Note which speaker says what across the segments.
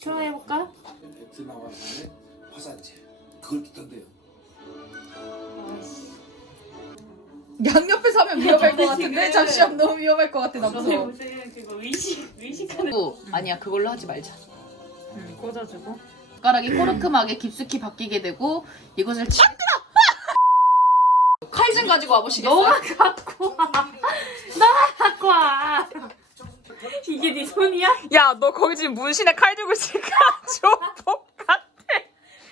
Speaker 1: 트라이 해볼까?
Speaker 2: 베트남화산의 화산재 그걸 듣던데요.
Speaker 3: 양옆에 사면 위험할 것 같은데 잠시만 너무 위험할 것 같아 남자.
Speaker 1: 무슨 그거 의식 의식하는
Speaker 3: 아니야 그걸로 하지 말자.
Speaker 1: 응, 꽂아주고
Speaker 3: 젓가락이 꼬르크하게 깊숙이 바뀌게 되고 이것을 치... 칼좀 가지고 와보시겠어요?
Speaker 1: 너가 갖고 와 이게 네 손이야?
Speaker 4: 야, 너 거기 지금 문신에 칼 들고 있으니까 조폭 같아.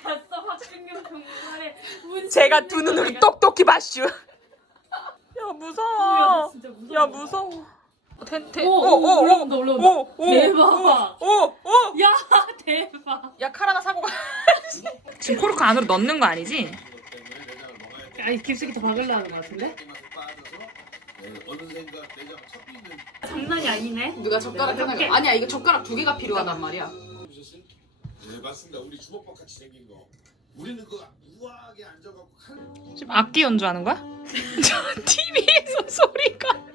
Speaker 1: 봤어 박준경 경찰에 문
Speaker 4: 제가 두 눈으로 똑똑히 봤슈. 야,
Speaker 1: 야,
Speaker 4: 무서워.
Speaker 1: 진짜 무서워.
Speaker 4: 야, 무서워. 텐트.
Speaker 1: 오, 오, 올라온다, 올라온다.
Speaker 4: 오, 오,
Speaker 1: 대박.
Speaker 4: 오, 오, 오.
Speaker 1: 야 대박
Speaker 4: 야, 칼 하나 사고 가. 지금 코르크 안으로 넣는 거 아니지?
Speaker 1: 아니 깊숙이 더 박으려는 것 같은데?
Speaker 2: 어느샌가 내장 섞여 있는
Speaker 1: 장난이 아니네
Speaker 3: 누가 젓가락 하나
Speaker 1: 이렇게?
Speaker 3: 아니야 이거 젓가락 두 개가 필요하단 말이야.
Speaker 2: 네 맞습니다. 우리 주먹밥 같이 생긴 거. 우리는 그 우아하게 앉아갖고 한
Speaker 4: 지금 악기 연주하는 거야? 저 TV에서 소리가.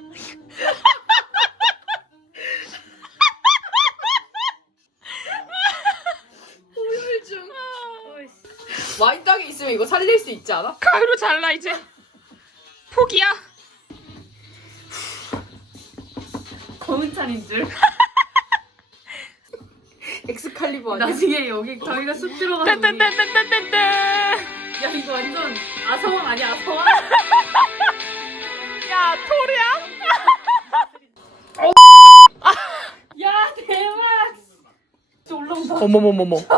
Speaker 3: 와인 땅에 있으면 이거 살릴 수 있지 않아?
Speaker 4: 가위로 잘라 이제. 포기야.
Speaker 1: 검은 찬인 줄
Speaker 3: 엑스칼리버 아니야?
Speaker 1: 나중에 여기 저희가 쑥 들어가서 우리-
Speaker 4: 딴딴딴딴딴딴.
Speaker 1: 야 이거 완전 아서왕 아니야 아서왕?
Speaker 4: 야, 토르야?
Speaker 1: 야 대박 저 올라온다
Speaker 4: 어머머머머. 안돼.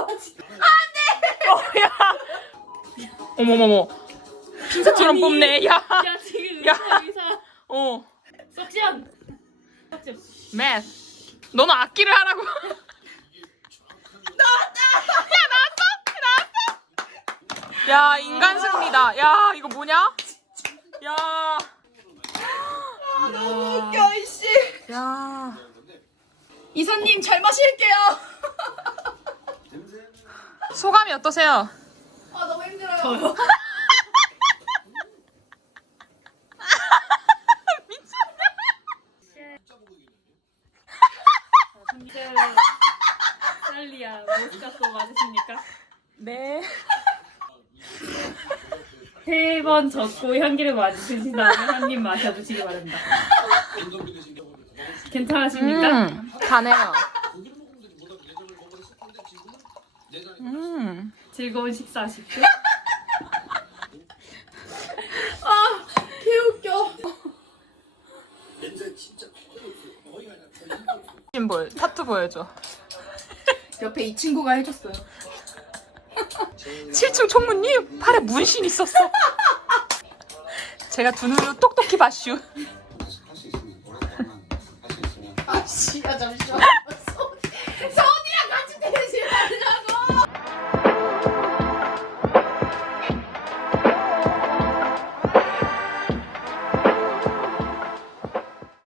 Speaker 4: 어, 야. 어머머머. 핀셋처럼. 뽑네. 야.
Speaker 1: 야 지금
Speaker 4: 야.
Speaker 1: 의사 의사
Speaker 4: 어.
Speaker 1: 석션
Speaker 4: 매스. 너는 악기를 하라고. 나왔다. 야, 인간 승리다. 야, 이거 뭐냐? 야.
Speaker 3: 너무 웃겨 이씨.
Speaker 4: 야.
Speaker 3: 이사님 잘 마실게요.
Speaker 4: 소감이 어떠세요?
Speaker 3: 아 너무 힘들어요.
Speaker 1: 미쳤네 살리야 모스카토 맞으십니까?
Speaker 4: 네.
Speaker 1: 세 번 젓고 향기를 맞으신 다음에 한 입 마셔주시기 바랍니다. 괜찮으십니까?
Speaker 4: 음, 가네요. 음.
Speaker 1: 즐거운 식사하십시오.
Speaker 3: 개웃겨.
Speaker 2: 냄새 진짜
Speaker 4: 심볼 타투 보여줘.
Speaker 3: 옆에 이 친구가 해줬어요.
Speaker 4: 7층 총무님 팔에 문신 있었어. 제가 두 눈으로 똑똑히 봤슈.
Speaker 2: 할수 있으면 오랫동안 할수 있으면
Speaker 3: 아씨, 야 잠시만.